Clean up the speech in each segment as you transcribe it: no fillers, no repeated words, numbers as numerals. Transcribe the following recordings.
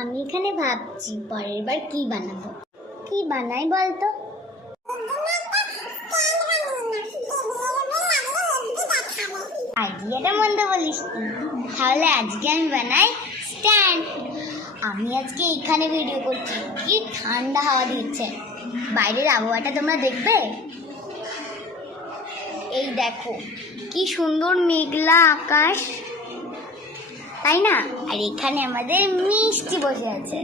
আমি এখানে ভাবছি পরের বার কি বানাবো। কি বানাই বলতো? আইডিয়াটা মন্দ বলিস না। তাহলে আজকে আমি বানাই স্ট্যান্ড। আমি আজকে এখানে ভিডিও করছি, কি ঠান্ডা হাওয়া দিচ্ছে। বাইরের আবহাওয়াটা তোমরা দেখবে। এই দেখো কি সুন্দর মেঘলা আকাশ, তাই না? আর এখানে আমাদের মিষ্টি বসে আছে।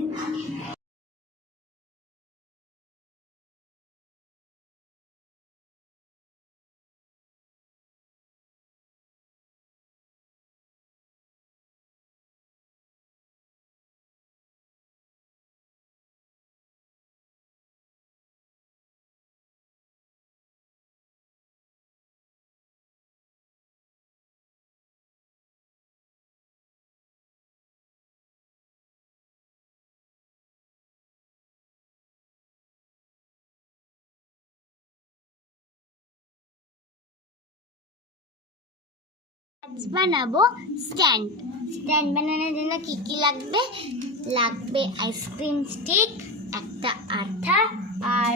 আজ বানাবো স্ট্যান্ড। স্ট্যান্ড বানানোর জন্য কি কি লাগবে? লাগবে আইসক্রিম স্টিক, একটা আঠা, আর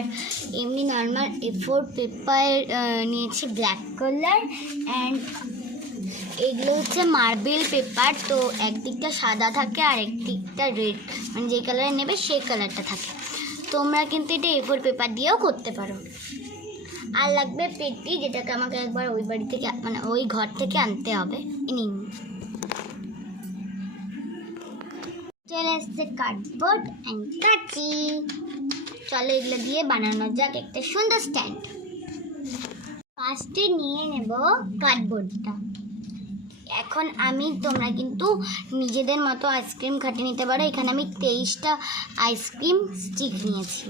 এমনি নর্মাল A4 পেপার নিয়েছি ব্ল্যাক কালার, অ্যান্ড এগুলো হচ্ছে মার্বেল পেপার। তো একদিকটা সাদা থাকে আর একদিকটা রেড, মানে যে কালারে নেবে সেই কালারটা থাকে। তোমরা কিন্তু এটা A4 পেপার দিয়েও করতে পারো। আর লাগবে পেটি, যেটাকে আমাকে একবার ওই বাড়ি থেকে, মানে ওই ঘর থেকে আনতে হবে। নিন, চলে এসছে কার্ডবোর্ড অ্যান্ড কাঁচি। চলো এগুলো দিয়ে বানানো যাক একটা সুন্দর স্ট্যান্ড। ফার্স্টে নিয়ে নেব কার্ডবোর্ডটা। এখন তোমরা কিন্তু নিজেদের মতো আইসক্রিম কাটিয়ে নিতে পারো। এখানে আমি 23টা আইসক্রিম স্টিক নিয়েছি।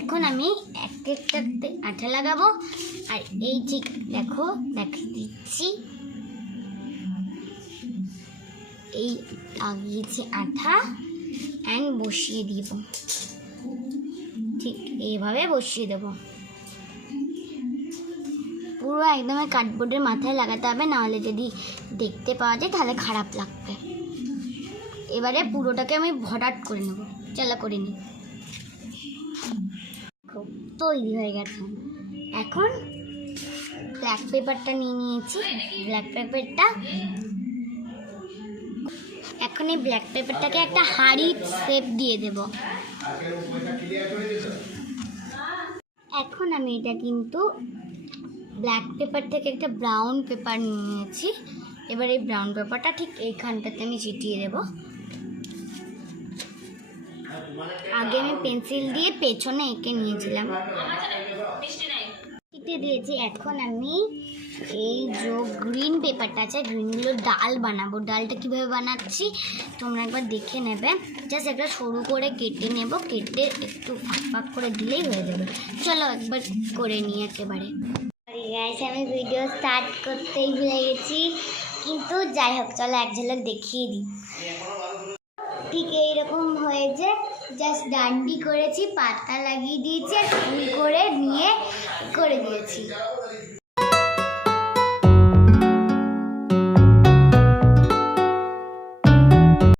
এখন আমি একটাতে আঠা লাগাবো, আর এই যে দেখো দেখিয়ে দিচ্ছি, এই লাগিয়েছি আঠা অ্যান্ড বসিয়ে দিব। ঠিক এইভাবে বসিয়ে দেব। পুরো একদম কার্ডবোর্ডের মাথায় লাগাতে হবে, নাহলে যদি দেখতে পাওয়া যায় তাহলে খারাপ লাগবে। এবারে পুরোটাকে আমি ভরাট করে নেব। চলো করে নিই। তৈরি হয়ে গেছে। এখন ব্ল্যাক পেপারটা নিয়ে নিয়েছি। ব্ল্যাক পেপারটা এখন এই ব্ল্যাক পেপারটাকে একটা হাঁড়ির শেপ দিয়ে দেব। এখন আমি এটা কিন্তু ব্ল্যাক পেপার থেকে একটা ব্রাউন পেপার নিয়ে নিয়েছি। এবার এই ব্রাউন পেপারটা ঠিক এইখানটাতে আমি ছিটিয়ে দেব। আগে আমি পেন্সিল দিয়ে পেছনে এঁকে নিয়েছিলাম, কেটে দিয়েছি। এখন আমি এই যে গ্রিন পেপারটা আছে, গ্রিনগুলো ডাল বানাবো। ডালটা কীভাবে বানাচ্ছি তোমরা একবার দেখে নেবে। জাস্ট একটা সরু করে কেটে নেব, কেটে একটু ফাঁক ফাঁক করে দিলেই হয়ে যাবে। চলো একবার করে নিই একেবারে। আমি ভিডিও স্টার্ট করতেই ভুলে গেছি, কিন্তু যাই হোক চলো এক ঝলক দেখিয়ে দিই। ঠিক এইরকম হয়েছে। জাস্ট ডান্ডি করেছি, পাতা লাগিয়ে দিয়েছি আর ফুল করে নিয়ে করে দিয়েছি।